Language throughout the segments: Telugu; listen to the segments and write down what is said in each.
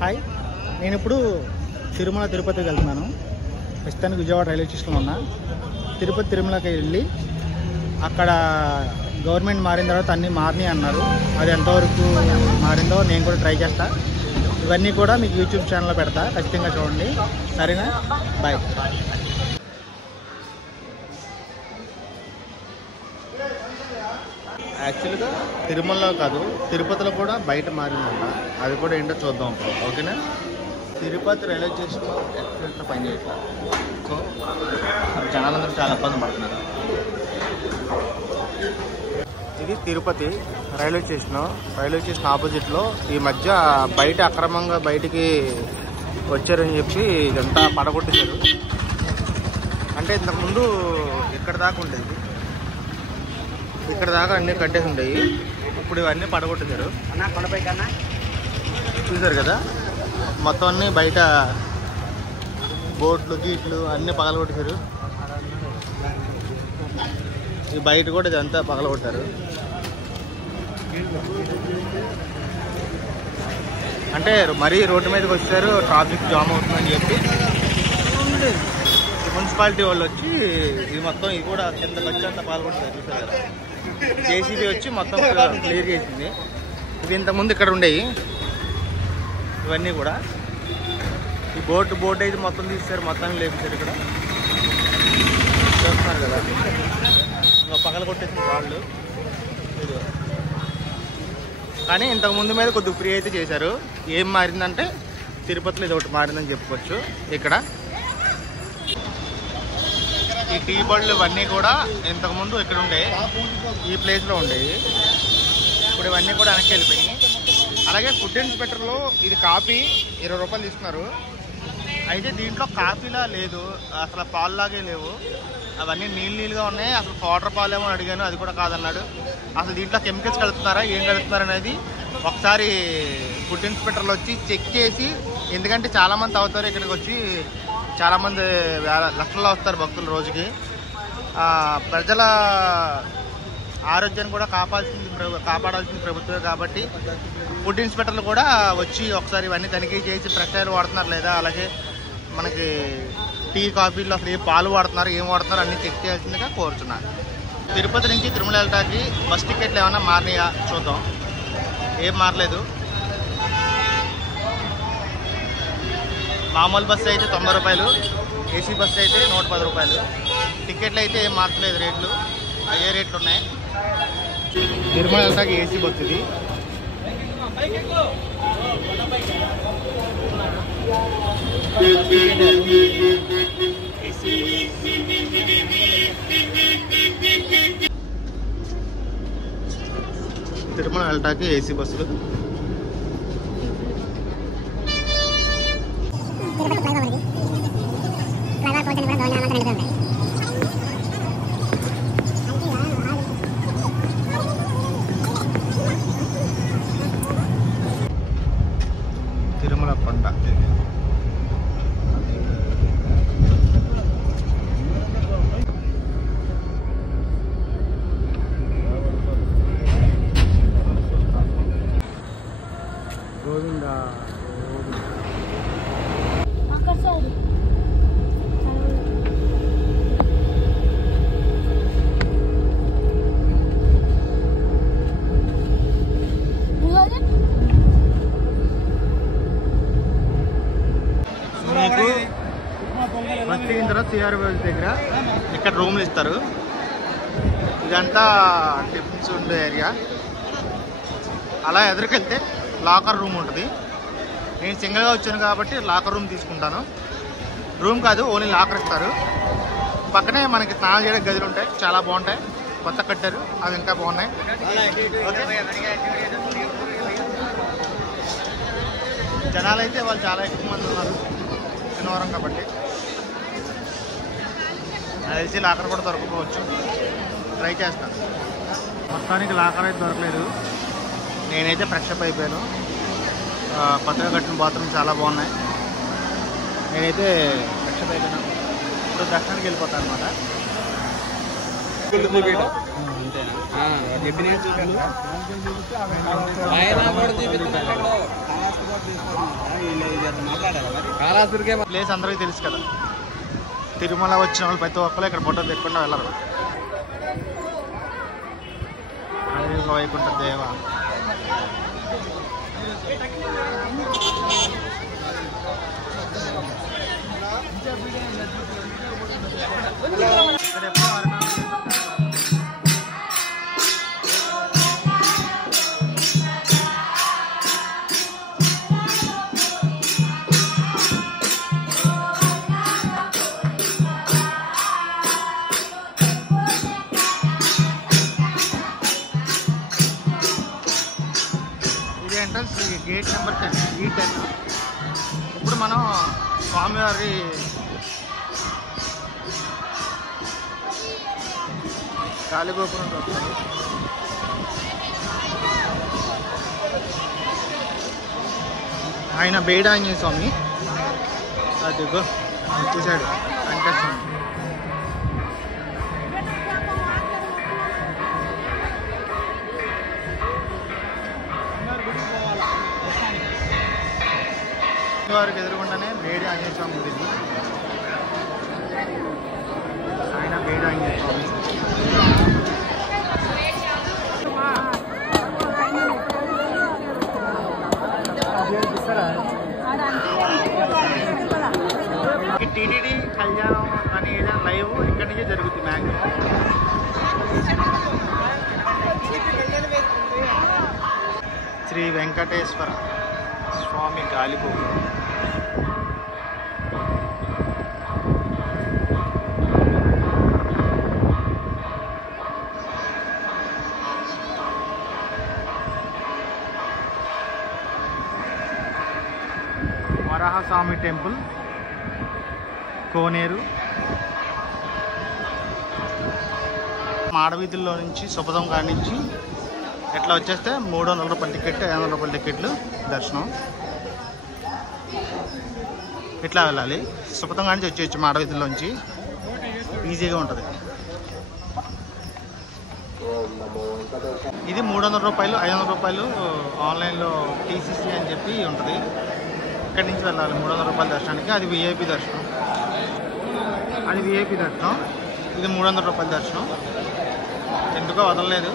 హాయ్, నేను ఇప్పుడు తిరుమల తిరుపతికి వెళ్తున్నాను. ప్రస్తుతానికి విజయవాడ రైల్వే స్టేషన్లో ఉన్నా. తిరుమలకి వెళ్ళి అక్కడ గవర్నమెంట్ మారిన తర్వాత అన్నీ మారినాయి అన్నారు. అది ఎంతవరకు మారిందో నేను కూడా ట్రై చేస్తా. ఇవన్నీ కూడా మీకు యూట్యూబ్ ఛానల్లో పెడతా, ఖచ్చితంగా చూడండి. సరేనా? బాయ్. యాక్చువల్గా తిరుమలలో కాదు, తిరుపతిలో కూడా బయట మారిందంట. అది కూడా ఏంటో చూద్దాం ఇప్పుడు. ఓకేనా? తిరుపతి రైల్వే స్టేషన్లో ఎక్స్ప్రెస్లో పనిచేయట్లేదు. సో జనాలందరూ చాలా ఇబ్బంది పడుతున్నారు. ఇది తిరుపతి రైల్వే స్టేషన్ ఆపోజిట్లో ఈ మధ్య బయట అక్రమంగా బయటికి వచ్చారని చెప్పి ఇదంతా పడగొట్టేశారు. అంటే ఇంతకుముందు ఇక్కడ దాకా ఉండేది, ఇక్కడ దాకా అన్నీ కట్టేసి ఉండేవి. ఇప్పుడు ఇవన్నీ పడగొట్టేశారు. చూసారు కదా, మొత్తం అన్నీ బయట బోట్లు గీట్లు అన్నీ పగలగొట్టేశారు. ఈ బయట కూడా ఇదంతా పగలగొట్టారు. అంటే మరీ రోడ్డు మీదకి వచ్చారు, ట్రాఫిక్ జామ్ అవుతుందని చెప్పి మున్సిపాలిటీ వాళ్ళు వచ్చి ఇది మొత్తం ఇది కూడా కిందకి వచ్చి అంతా పాల్గొంటారు. చూసారు కదా, జేసీబీ వచ్చి మొత్తం క్లియర్ చేసింది. ఇది ఇంతకుముందు ఇక్కడ ఉండేవి ఇవన్నీ కూడా. ఈ బోట్ అయితే మొత్తం తీస్తారు, మొత్తాన్ని లేపించారు. ఇక్కడ చూస్తున్నారు కదా, ఇంకా పగల కొట్టేసిన వాళ్ళు. కానీ ఇంతకుముందు మీద కొద్దిగా ఫ్రీ అయితే చేశారు. ఏం మారిందంటే తిరుపతిలో ఇది ఒకటి మారిందని చెప్పుకోవచ్చు. ఇక్కడ ఈ టీ బళ్ళు ఇవన్నీ కూడా ఇంతకుముందు ఇక్కడ ఉండే ఈ ప్లేస్లో ఉండేవి. ఇప్పుడు ఇవన్నీ కూడా వెనక్కి వెళ్ళిపోయినాయి. అలాగే ఫుడ్ ఇన్స్పెక్టర్లో ఇది కాఫీ 20 రూపాయలు తీసుకున్నారు. అయితే దీంట్లో కాఫీలా లేదు, అసలు పాలులాగే లేవు, అవన్నీ నీళ్ళుగా ఉన్నాయి. అసలు పౌడర్ పాలేమో అడిగాను, అది కూడా కాదన్నాడు. అసలు దీంట్లో కెమికల్స్ కలుపుతున్నారా, ఏం కలుపుతున్నారు అనేది ఒకసారి ఫుడ్ ఇన్స్పెక్టర్లు వచ్చి చెక్ చేసి, ఎందుకంటే చాలామంది తాగుతారు ఇక్కడికి వచ్చి, చాలామంది లక్షల్లో వస్తారు భక్తులు రోజుకి. ప్రజల ఆరోగ్యాన్ని కూడా కాపాడాల్సింది ప్రభుత్వమే. కాబట్టి ఫుడ్ ఇన్స్పెక్టర్లు కూడా వచ్చి ఒకసారి ఇవన్నీ తనిఖీ చేసి ఫ్రెష్ ఆయిల్ వాడుతున్నారు లేదా, అలాగే మనకి టీ కాఫీలో అసలు ఏ పాలు వాడుతున్నారు, ఏం వాడుతున్నారు అన్నీ చెక్ చేయాల్సిందిగా కోరుచున్నారు. తిరుపతి నుంచి తిరుమల వెళ్ళటానికి బస్ టికెట్లు ఏమైనా మారినాయా చూద్దాం. ఏం మారలేదు. మామూలు బస్సు అయితే 90 రూపాయలు, ఏసీ బస్సు అయితే 110 రూపాయలు. టికెట్లు అయితే ఏం మార్చలేదు, రేట్లు అయ్యే రేట్లు ఉన్నాయి. తిరుమల వెళ్ళటానికి ఏసీ బస్సు ఇది. తిరుమల వెళ్ళటానికి ఏసీ బస్సులు. తిరుమల కొండ గోవిందా. మీకు బస్ దిగిన తర్వాత సిఆర్ఓఎస్ దగ్గర ఇక్కడ రూమ్లు ఇస్తారు. ఇదంతా టిఫిన్స్ ఉండే ఏరియా. అలా ఎదురుకెళ్తే లాకర్ రూమ్ ఉంటుంది. నేను సింగిల్గా వచ్చాను కాబట్టి లాకర్ రూమ్ తీసుకుంటాను. రూమ్ కాదు, ఓన్లీ లాకర్ ఇస్తారు. పక్కనే మనకి స్నానం చేయడానికి గదులు ఉంటాయి, చాలా బాగుంటాయి. కొత్త కట్టారు, అవి ఇంకా బాగున్నాయి. జనాలు అయితే వాళ్ళు చాలా ఎక్కువ మంది ఉన్నారు, శనివారం కాబట్టి. అది తెలిసి లాకర్ కూడా దొరకపోవచ్చు, ట్రై చేస్తాను. మొత్తానికి లాకర్ అయితే దొరకలేదు. నేనైతే ఫ్రెష్ అప్ అయిపోయాను. కొత్తగా కట్టిన బాత్రూమ్ చాలా బాగున్నాయి. నేనైతే ఫ్రెష్ అప్ అయిపోయాను. ఇప్పుడు దర్శనానికి వెళ్ళిపోతాను అనమాట. కాళాసురికే ప్లేస్ అందరికీ తెలుసు కదా. తిరుమల వచ్చిన వాళ్ళు ప్రతి ఒక్కరు ఇక్కడ ఫోటో తెచ్చుకుంటూ వెళ్ళరు. వైకుంఠ దేవ ఎంట్రన్స్ గేట్ నెంబర్ 10 E10. ఇప్పుడు మనం స్వామివారి గాలిగోపురం వస్తుంది. ఆయన బేడాంజనేయ స్వామి అదిగో వచ్చేసాడు వెంకటేశ్వర. వారికి ఎదురుగుండానే బేడి ఆంజనేయ స్వామి గుడి. ఆయన బేడి ఆంజనేయ స్వామి. టీటీడీ కళ్యాణం అని ఏదైనా లైవ్ ఇక్కడి నుంచే జరుగుతుంది మ్యాక్సిమం. శ్రీ వెంకటేశ్వర స్వామి గాలిగోపురం. వరాహస్వామి టెంపుల్ కోనేరు. మాడవీధుల్లో నుంచి సుపదం కాడి నుంచి ఎట్లా వచ్చేస్తే 300 రూపాయల టికెట్, 500 రూపాయల టికెట్లు దర్శనం. ఇట్లా వెళ్ళాలి. సుపదం కాడి నుంచి వచ్చేయచ్చు మాడవీధుల్లోంచి, ఈజీగా ఉంటుంది. ఇది 300 రూపాయలు, 500 రూపాయలు ఆన్లైన్లో టీసీసీ అని చెప్పి ఉంటుంది. ఇక్కడి నుంచి వెళ్ళాలి 300 రూపాయల దర్శనానికి. అది విఐపి దర్శనం. అది విఐపి దర్శనం. ఇది 300 రూపాయల దర్శనం. ఎందుకో వదలలేదు.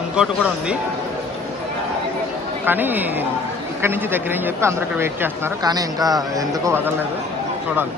ఇంకోటి కూడా ఉంది కానీ ఇక్కడి నుంచి దగ్గర అని చెప్పి అందరూ ఇక్కడ వెయిట్ చేస్తున్నారు. కానీ ఇంకా ఎందుకో వదలలేదు. చూడాలి.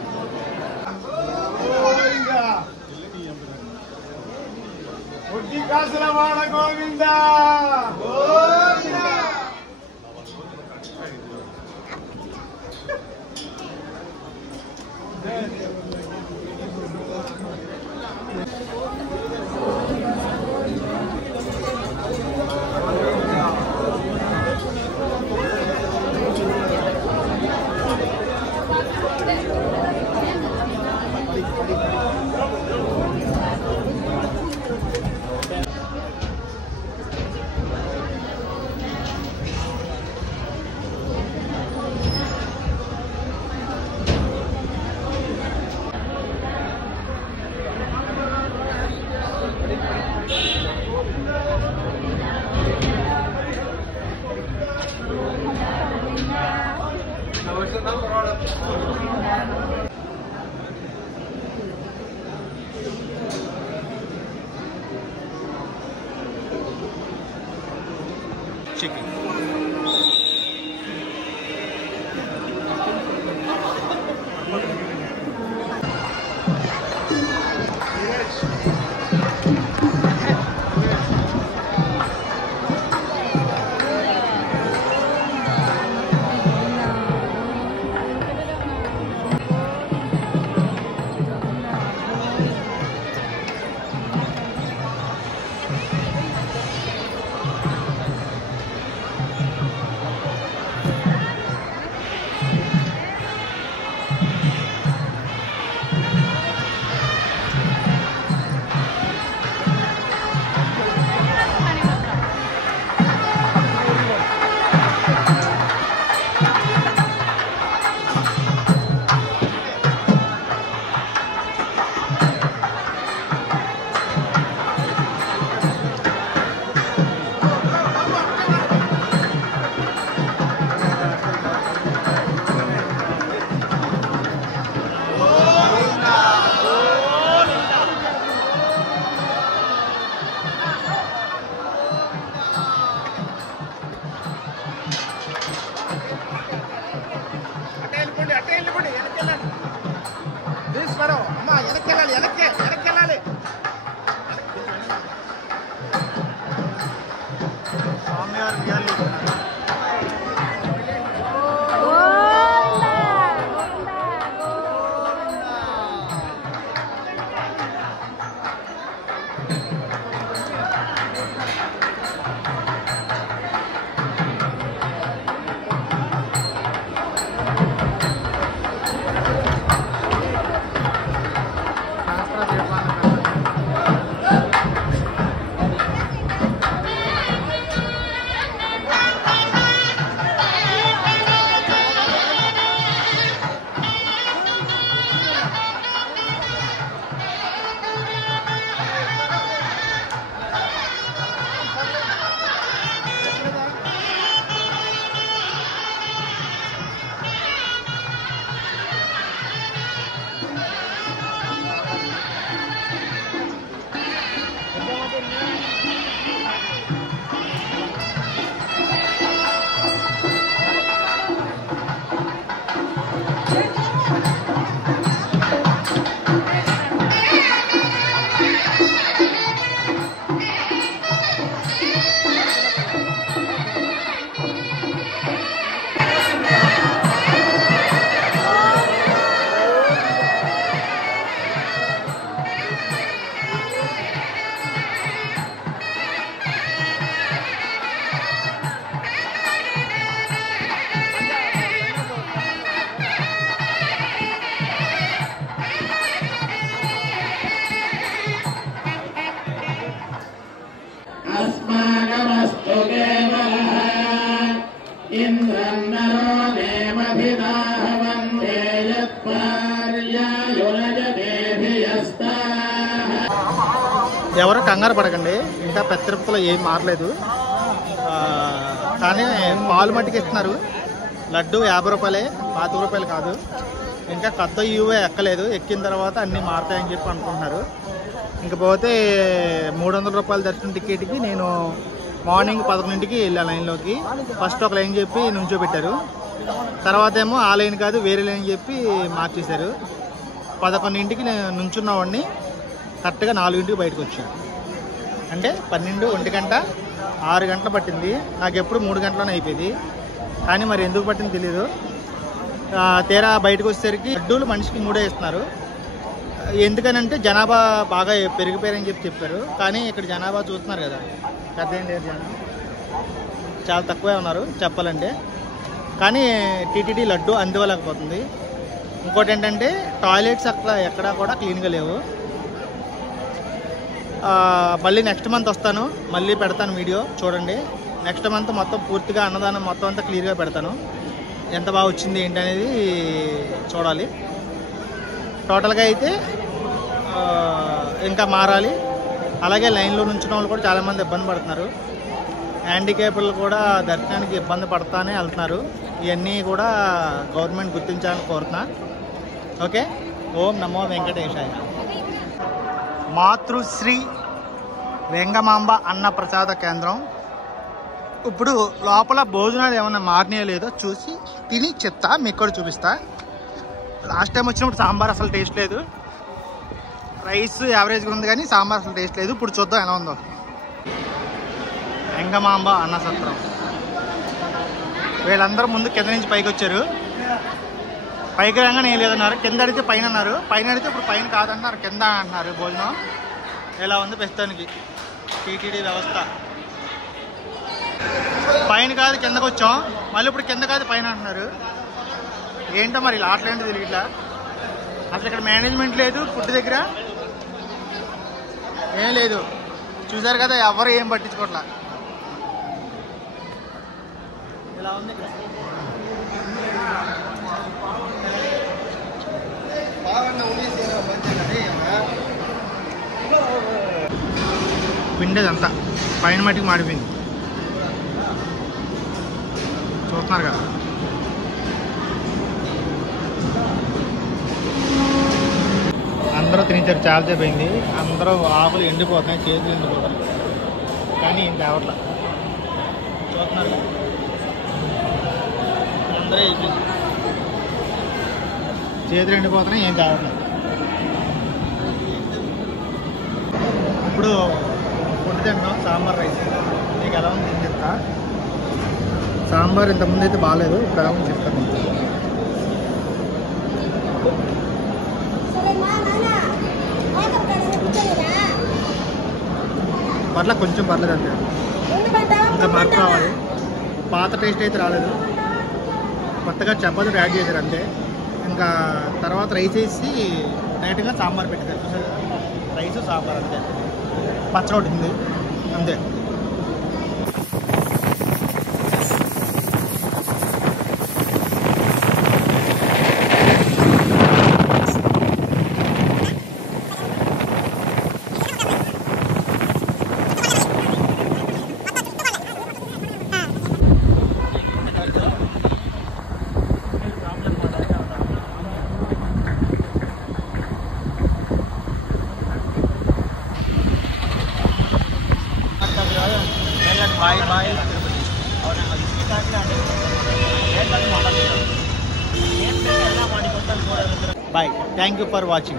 ఎవరు కంగారు పడకండి, ఇంకా పెద్ద తిరుపతిలో ఏం మారలేదు. కానీ పాలు మట్టికి ఇస్తున్నారు. లడ్డు 50 రూపాయలే, 25 రూపాయలు కాదు. ఇంకా కొత్త యూవే ఎక్కలేదు, ఎక్కిన తర్వాత అన్నీ మారుతాయని చెప్పి అనుకుంటున్నారు. ఇంకపోతే 300 రూపాయల దర్శనం టికెట్కి నేను మార్నింగ్ 11ంటికి వెళ్ళా లైన్లోకి. ఫస్ట్ ఒక లైన్ చెప్పి నుంచోబెట్టారు, తర్వాత ఏమో ఆ లైన్ కాదు వేరే లైన్ చెప్పి మార్చేశారు. 11ంటికి నేను నుంచున్నవాడిని కరెక్ట్గా 4ంటికి బయటకు వచ్చాను. అంటే 12, 1 గంట, 6 గంటలు పట్టింది. నాకు ఎప్పుడు 3 గంటలోనే అయిపోయింది, కానీ మరి ఎందుకు పట్టింది తెలీదు. తీరా బయటకు వచ్చేసరికి లడ్డూలు మనిషికి 3 ఇస్తున్నారు. ఎందుకనంటే జనాభా బాగా పెరిగిపోయారని చెప్పారు. కానీ ఇక్కడ జనాభా చూస్తున్నారు కదా, పెద్ద ఏం లేదు, జనం చాలా తక్కువే ఉన్నారు చెప్పాలంటే. కానీ టీటీడీ లడ్డు అందివ్వలేకపోతుంది. ఇంకోటి ఏంటంటే టాయిలెట్స్ అక్కడ ఎక్కడా కూడా క్లీన్గా లేవు. మళ్ళీ నెక్స్ట్ మంత్ వస్తాను, మళ్ళీ పెడతాను వీడియో చూడండి. నెక్స్ట్ మంత్ మొత్తం పూర్తిగా అన్నదానం మొత్తం అంతా క్లియర్గా పెడతాను. ఎంత బాగా వచ్చింది ఏంటి అనేది చూడాలి. టోటల్గా అయితే ఇంకా మారాలి. అలాగే లైన్లో నుంచిన వాళ్ళు కూడా చాలామంది ఇబ్బంది పడుతున్నారు. హ్యాండిక్యాప్లు కూడా దర్శనానికి ఇబ్బంది పడతానే వెళ్తున్నారు. ఇవన్నీ కూడా గవర్నమెంట్ గుర్తించాలని కోరుతున్నా. ఓకే, ఓం నమో వెంకటేశాయ. మాతృశ్రీ వెంగమాంబ అన్న ప్రసాద కేంద్రం. ఇప్పుడు లోపల భోజనాలు ఏమైనా మారినాయో లేదో చూసి తిని చెప్తా, మీకు కూడా చూపిస్తా. లాస్ట్ టైం వచ్చినప్పుడు సాంబార్ అసలు టేస్ట్ లేదు, రైస్ యావరేజ్గా ఉంది కానీ సాంబార్ అసలు టేస్ట్ లేదు. ఇప్పుడు చూద్దాం ఎలా ఉందో. వెంగమాంబ అన్న సత్రం. వీళ్ళందరూ ముందు కింద నుంచి పైకి వచ్చారు. పైకి రాగానే ఏం లేదన్నారు, కింద అడిగితే పైన అన్నారు, పైన అడిగితే ఇప్పుడు పైన కాదన్నారు, కింద అంటున్నారు. భోజనం ఎలా ఉంది ప్రస్తుతానికి టీటీడీ వ్యవస్థ. పైన కాదు కిందకు వచ్చాం, మళ్ళీ ఇప్పుడు కింద కాదు పైన అంటున్నారు. ఏంటో మరి ఇలా ఆటలేంటి తెలియట్లా. అసలు ఇక్కడ మేనేజ్మెంట్ లేదు, ఫుడ్ దగ్గర ఏం లేదు. చూసారు కదా, ఎవరు ఏం పట్టించుకోవట్లా. ఇలా ఉంది ఇక్కడ. పిండేదంతా పైన మట్టికి మాడిపోయింది, చూస్తున్నారు కదా. అందరూ తినేసారు, చాలా సేపు అయింది. అందరూ ఆకులు ఎండిపోతున్నాయి, చేతులు ఎండిపోతాయి, కానీ ఏం తేవట్లా. చూస్తున్నారు కదా, అందరూ అయిపోయింది, చేతులు ఎండిపోతున్నాయి, ఏం తేవట్లేదు. ఇప్పుడు ఫుడ్ తింటాం, సాంబార్ రైస్. నీకు ఎలా ఉంది చెప్తా. సాంబార్ ఇంతకుముందు అయితే బాగాలేదు, ఇప్పుడు ఎలా ఉంది చెప్తాను. పర్లేదు, కొంచెం పర్లేదు అంటే ఇంకా మార్పు రావాలి. పాత టేస్ట్ అయితే రాలేదు, కొత్తగా చపాతీలు యాడ్ చేశారు అంతే. ఇంకా తర్వాత రైస్ వేసి డైరెక్ట్గా సాంబార్ పెట్టారు. రైస్ సాంబార్ అంతే, పచ్చడి ఉంది అంతే. Bye. Thank you for watching.